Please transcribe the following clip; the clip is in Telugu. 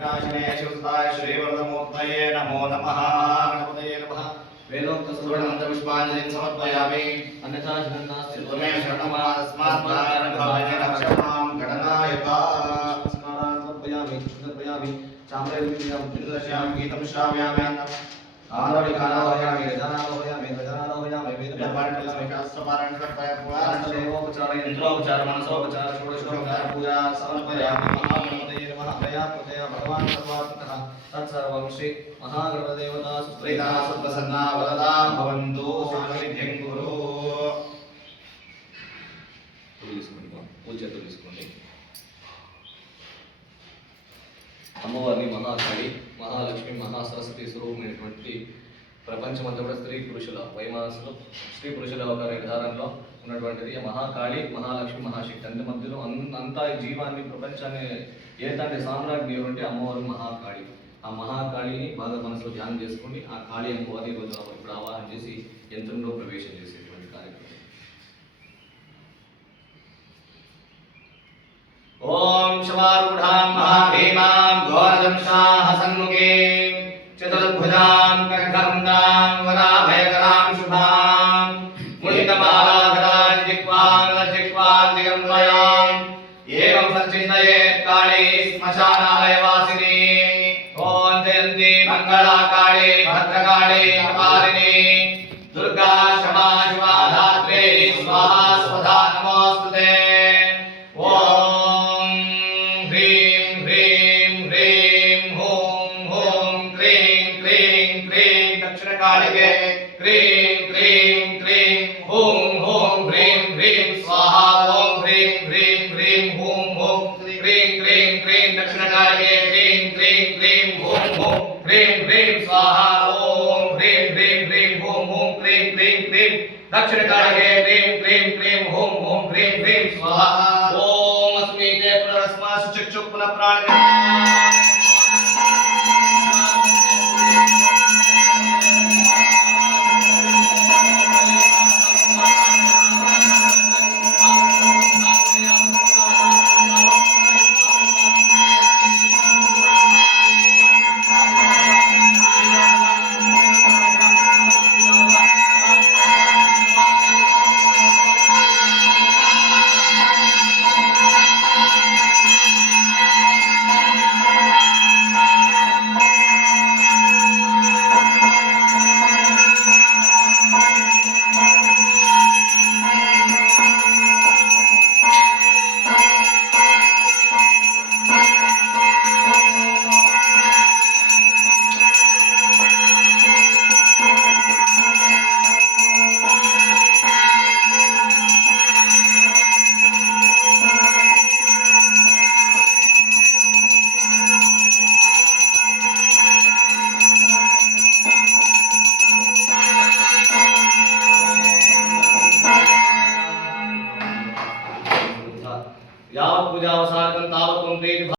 शिवसुताय श्रीवरदमूर्तये नमो नमः। गणपतये नमः। वेदोक्त सुवर्णमन्त्र पुष्पाञ्जलिं समर्पयामि। अन्यथा शरणनास्ति त्वमेव शरणमास्मात् कारणभावेन रक्षमां गणनायका। नमस्कारान् समर्पयामि। चाम्रेन्द्रियं पिन्दश्यामि गीतं श्रावयामि। आनविकानावयामि गजानावयामि वेदपाठनं शास्त्रपारायणं पुराणदेवोपचार यन्त्रोपचार मनसोपचार षोडशोपचार पूजा समर्पयामि। महागणपतये नमः। प्रयात्मतया भगवान् सर्वात्मकः तत्सर्वं श्री महागणपदेवता सुप्रीता सुप्रसन्ना वरदा भवन्तु। सान्निध्यं गुरु పూజ తీసుకోండి. అమ్మవారిని మహాకాళి, మహాలక్ష్మి, మహాసరస్వతి స్వరూపమైనటువంటి ప్రపంచమంతా కూడా స్త్రీ పురుషుల వైమానసులు స్త్రీ పురుషుల ఒక నిర్ధారణలో ఉన్నటువంటిది మహాకాళి, మహాలక్ష్మి, మహాశక్తి. అన్ని మధ్యలో అంతా జీవాన్ని ప్రపంచాన్ని ఏదంటే సామ్రాజ్ఞి ఎవరంటే అమ్మవారు మహాకాళి. ఆ మహాకాళిని బాగా మనసులో ధ్యానం చేసుకుని ఆ కాళి అమ్మవారిని రోజు ఇప్పుడు ఆవాహన చేసి యంత్రంలో ప్రవేశం చేసేటువంటి కార్యక్రమం. ఓం శమారూఢాం మహాభీమాం ఘోరదంశాః సన్ముఖీం చతుర్భుజాం ఖడ్గముండాం వరాభయకరాం శుభాం మునితమాలాధరాం జిహ్వాం దిగంబయాం ఏవం సంచింతయేత్ కాళీ శ్మశానాలయవాసిని. ఓం జయంతి మంగళా కాళీ భద్రకాళీ కపాలిని దుర్గా క్షమా శివా ధాత్రే స్వాహా స్వధా నమోస్తుతే. दक्षिणकालिके क्रीं क्रीं क्रीं हूं हूं ह्रीं ह्रीं स्वाहा ओं ह्रीं ह्रीं ह्रीं हूं हूं क्रीं क्रीं क्रीं दक्षिणकालिके क्रीं क्रीं क्रीं हूं हूं ह्रीं ह्रीं स्वाहा ओं ह्रीं ह्रीं ह्रीं हूं हूं क्रीं क्रीं क्रीं दक्षिणकालिके क्रीं क्रीं क्रीं हूं हूं ह्रीं ह्रीं स्वाहा ओम अस्मिते पुनरस्मासु चक्षुः पुनः प्राण यावत् पूजावसानं तावत्